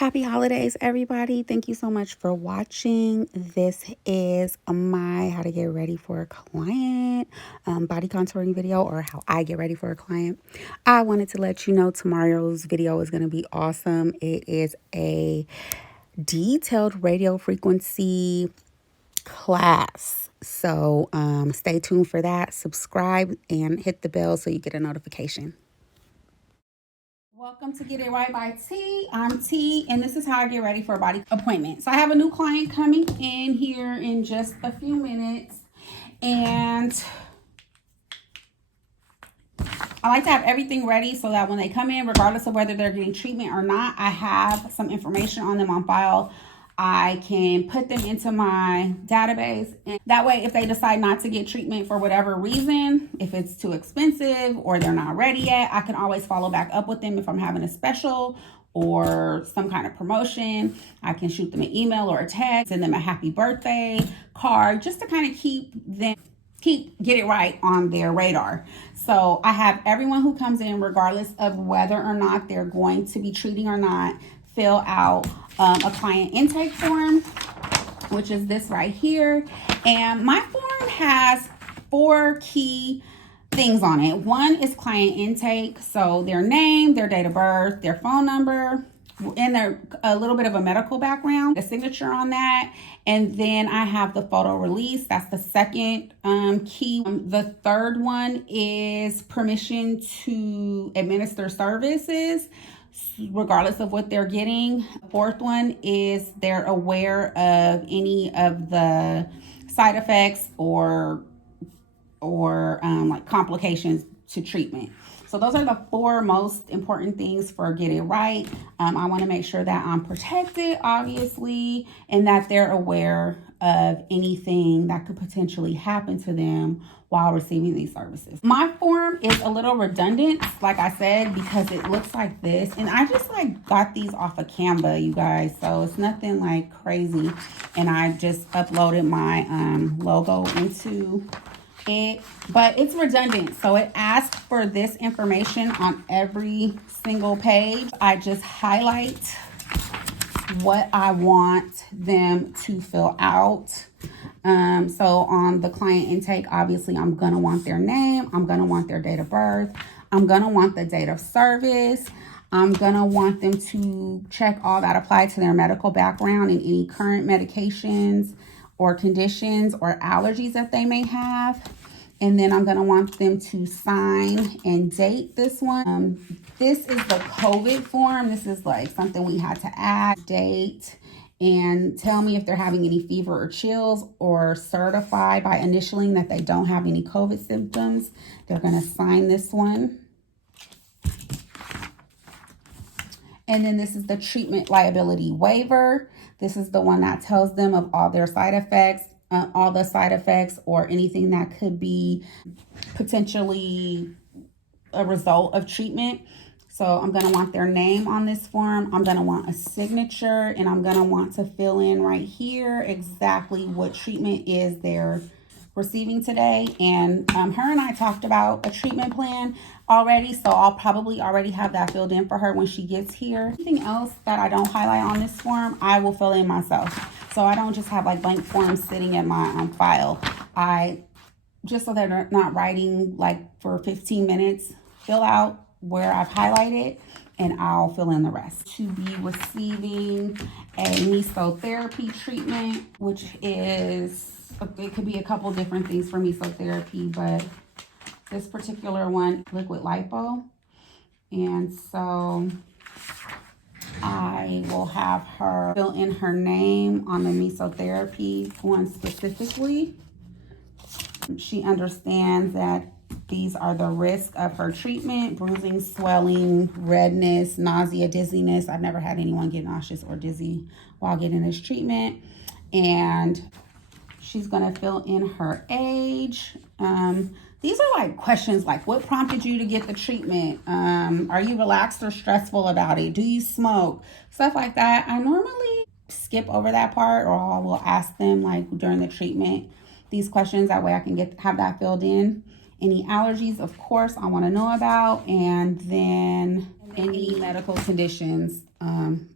Happy holidays, everybody. Thank you so much for watching. This is my how to get ready for a client body contouring video, or how I get ready for a client. I wanted to let you know tomorrow's video is going to be awesome. It is a detailed radio frequency class. So stay tuned for that. Subscribe and hit the bell so you get a notification. Welcome to Get It Right by T. I'm T, and this is how I get ready for a body appointment. So I have a new client coming in here in just a few minutes, and I like to have everything ready so that when they come in, regardless of whether they're getting treatment or not, I have some information on them on file. I can put them into my database, and that way if they decide not to get treatment for whatever reason, if it's too expensive or they're not ready yet, I can always follow back up with them. If I'm having a special or some kind of promotion, I can shoot them an email or a text, send them a happy birthday card, just to kind of keep Get It Right on their radar. So I have everyone who comes in, regardless of whether or not they're going to be treating or not, fill out a client intake form, which is this right here. And my form has 4 key things on it. One is client intake, so their name, their date of birth, their phone number, and a little bit of a medical background, a signature on that. And then I have the photo release. That's the second key. The third one is permission to administer services, regardless of what they're getting. The fourth one is they're aware of any of the side effects or like complications to treatment. So those are the 4 most important things for Get It Right. I want to make sure that I'm protected, obviously, and that they're aware of anything that could potentially happen to them while receiving these services. My form is a little redundant, like I said, because it looks like this. And I just got these off of Canva, you guys. So it's nothing like crazy. And I just uploaded my logo into it, but it's redundant, so it asks for this information on every single page. I just highlight what I want them to fill out. So on the client intake, obviously I'm gonna want their name, I'm gonna want their date of birth, I'm gonna want the date of service, I'm gonna want them to check all that apply to their medical background and any current medications or conditions or allergies that they may have. And then I'm gonna want them to sign and date this one. This is the COVID form. This is like something we had to add, date, and tell me if they're having any fever or chills, or certify by initialing that they don't have any COVID symptoms. They're gonna sign this one. And then this is the treatment liability waiver. This is the one that tells them of all their side effects, all the side effects or anything that could be potentially a result of treatment. So I'm going to want their name on this form. I'm going to want a signature, and I'm going to want to fill in right here exactly what treatment is they're receiving today. And her and I talked about a treatment plan already, so I'll probably already have that filled in for her when she gets here. Anything else that I don't highlight on this form, I will fill in myself. So I don't just have like blank forms sitting in my file. Just so they're not writing like for 15 minutes, fill out where I've highlighted, and I'll fill in the rest. To be receiving a mesotherapy treatment, which is, it could be a couple different things for mesotherapy, but this particular one, liquid lipo. And so I will have her fill in her name on the mesotherapy one specifically. She understands that these are the risk of her treatment: bruising, swelling, redness, nausea, dizziness. I've never had anyone get nauseous or dizzy while getting this treatment. And she's going to fill in her age. These are like questions like, what prompted you to get the treatment? Are you relaxed or stressful about it? Do you smoke? Stuff like that. I normally skip over that part, or I will ask them like during the treatment these questions. That way I can have that filled in. Any allergies, of course, I want to know about. And then any medical conditions,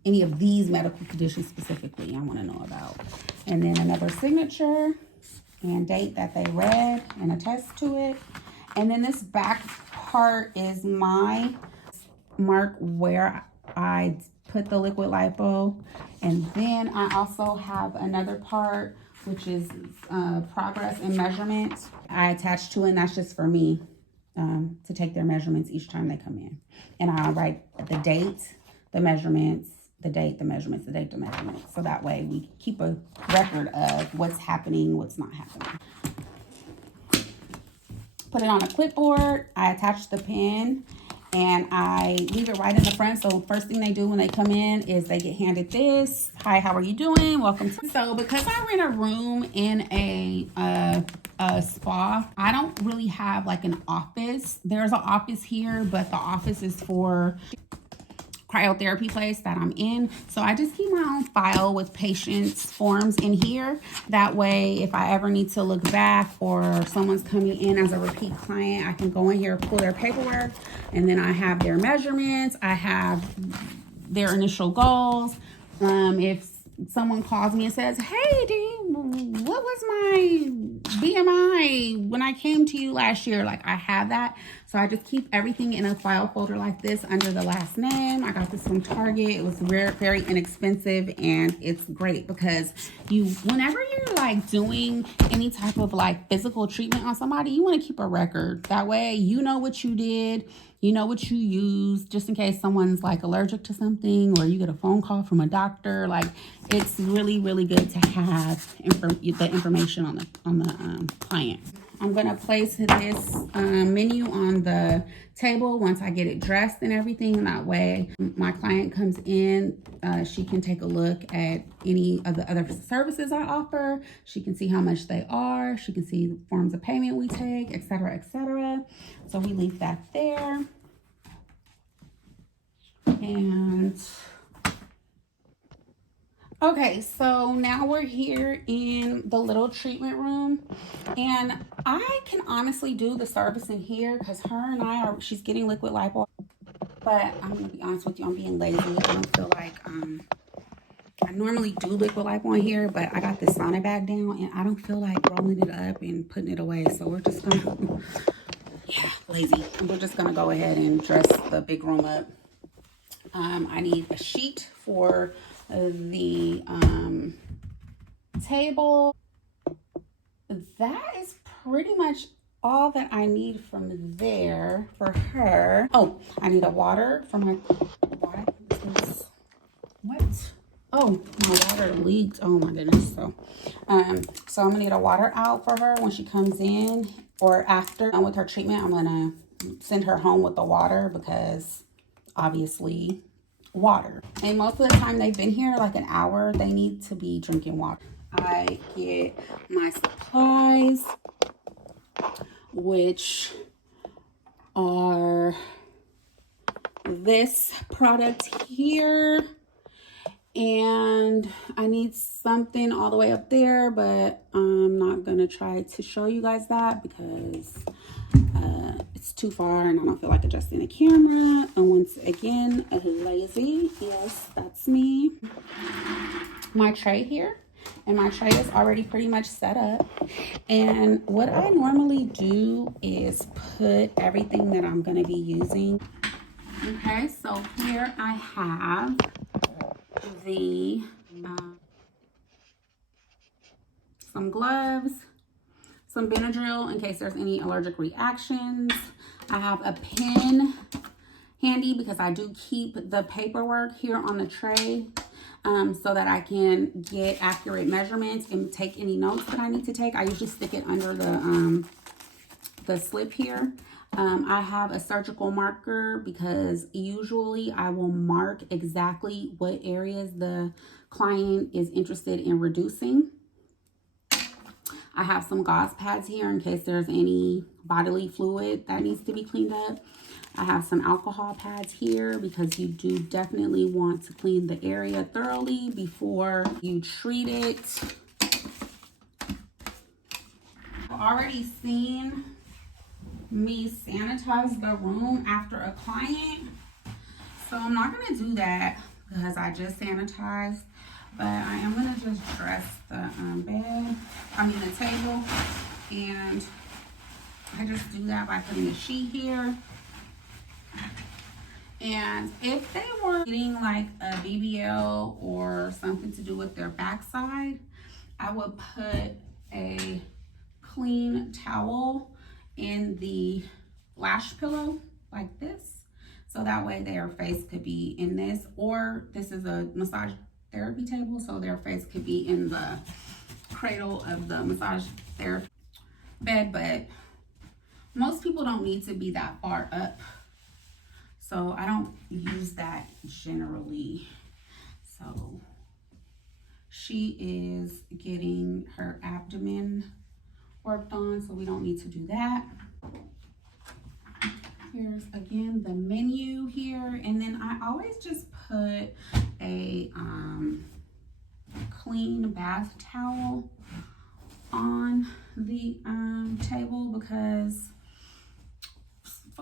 any of these medical conditions specifically I want to know about. And then another signature and date that they read and attest to it. And then this back part is my mark where I put the liquid lipo. And then I also have another part which is progress and measurements I attach to it, and that's just for me to take their measurements each time they come in. And I'll write the date, the measurements, the date, the measurements, the date, the measurements. So that way we keep a record of what's happening, what's not happening. Put it on a clipboard. I attach the pen and I leave it right in the front. So first thing they do when they come in is they get handed this. Hi, how are you doing? Welcome to. So because I rent a room in a spa, I don't really have like an office. There's an office here, but the office is for cryotherapy place that I'm in. So I just keep my own file with patients' forms in here. That way, if I ever need to look back or someone's coming in as a repeat client, I can go in here, pull their paperwork, and then I have their measurements. I have their initial goals. If someone calls me and says, hey, what was my BMI when I came to you last year? Like, I have that. So I just keep everything in a file folder like this under the last name. I got this from Target. It was very inexpensive, and it's great because whenever you're like doing any type of like physical treatment on somebody, you want to keep a record. That way you know what you did, you know what you used, just in case someone's like allergic to something or you get a phone call from a doctor. Like, it's really good to have the information on the client. I'm going to place this menu on the table once I get it dressed and everything. And that way my client comes in, she can take a look at any of the other services I offer. She can see how much they are. She can see the forms of payment we take, etc., etc. So we leave that there. And okay, so now we're here in the little treatment room, and I can honestly do the service in here because she's getting liquid lipo, but I'm gonna be honest with you, I'm being lazy. I don't feel like I normally do liquid lipo in here, but I got this sauna bag down and I don't feel like rolling it up and putting it away, so we're just gonna lazy. We're just gonna go ahead and dress the big room up. I need a sheet for the table. That is pretty much all that I need from there for her. Oh, I need a water for my what? Oh, my water leaked. Oh my goodness. So I'm gonna need a water out for her when she comes in, or after I'm with her treatment. I'm gonna send her home with the water because obviously water. And most of the time they've been here like an hour, they need to be drinking water. I get my supplies, which are this product here, and I need something all the way up there, but I'm not gonna try to show you guys that because it's too far and I don't feel like adjusting the camera. And once again, lazy. Yes, that's me. My tray here, and my tray is already pretty much set up. And what I normally do is put everything that I'm going to be using. Okay, so here I have the some gloves, some Benadryl in case there's any allergic reactions. I have a pen handy because I do keep the paperwork here on the tray so that I can get accurate measurements and take any notes that I need to take. I usually stick it under the slip here. I have a surgical marker because usually I will mark exactly what areas the client is interested in reducing. I have some gauze pads here in case there's any bodily fluid that needs to be cleaned up. I have some alcohol pads here because you do definitely want to clean the area thoroughly before you treat it. I've already seen me sanitize the room after a client, So I'm not going to do that because I just sanitized. But I am going to just dress the the table. And I just do that by putting a sheet here. And if they were getting like a BBL or something to do with their backside, I would put a clean towel in the lash pillow like this. So that way their face could be in this, or this is a massage therapy table, so their face could be in the cradle of the massage therapy bed. But most people don't need to be that far up, so I don't use that generally. So she is getting her abdomen worked on, so we don't need to do that. Here's again the menu here, and then I always just put a clean bath towel on the table, because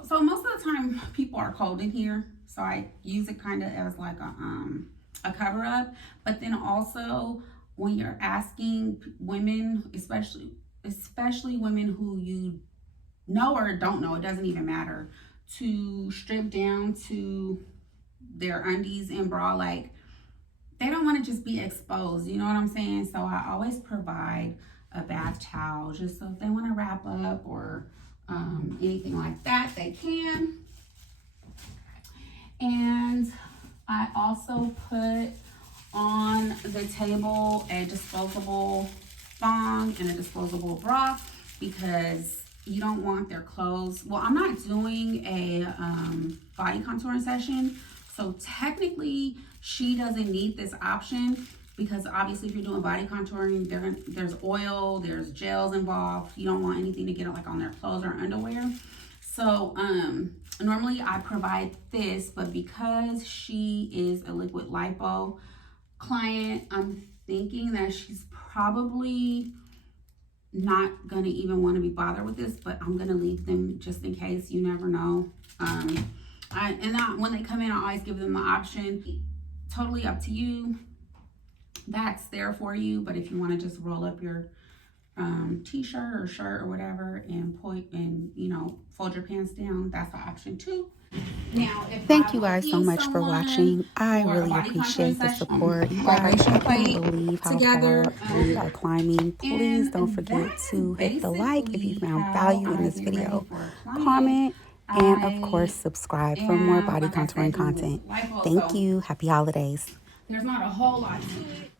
so most of the time people are cold in here, so I use it kind of as like a cover up. But then also when you're asking women, especially women who you know or don't know, it doesn't even matter, to strip down to their undies and bra, like they don't want to just be exposed, you know what I'm saying? So I always provide a bath towel, just so if they want to wrap up or anything like that, they can. And I also put on the table a disposable thong and a disposable bra, because you don't want their clothes. Well, I'm not doing a body contouring session, so technically she doesn't need this option, because obviously if you're doing body contouring, there's oil, there's gels involved. You don't want anything to get like on their clothes or underwear. So normally I provide this, but because she is a liquid lipo client, I'm thinking that she's probably not gonna even want to be bothered with this, but I'm gonna leave them just in case. You never know. When they come in, I always give them the option. Totally up to you. That's there for you. But if you want to just roll up your t-shirt or shirt or whatever and fold your pants down, that's the option too. Now, thank you guys so much for watching. I really appreciate the support. You guys, I can't believe how far we are climbing. Please don't forget to hit the like if you found value in this video, comment, and of course subscribe for more body contouring content. Thank you. Happy holidays. There's not a whole lot to it.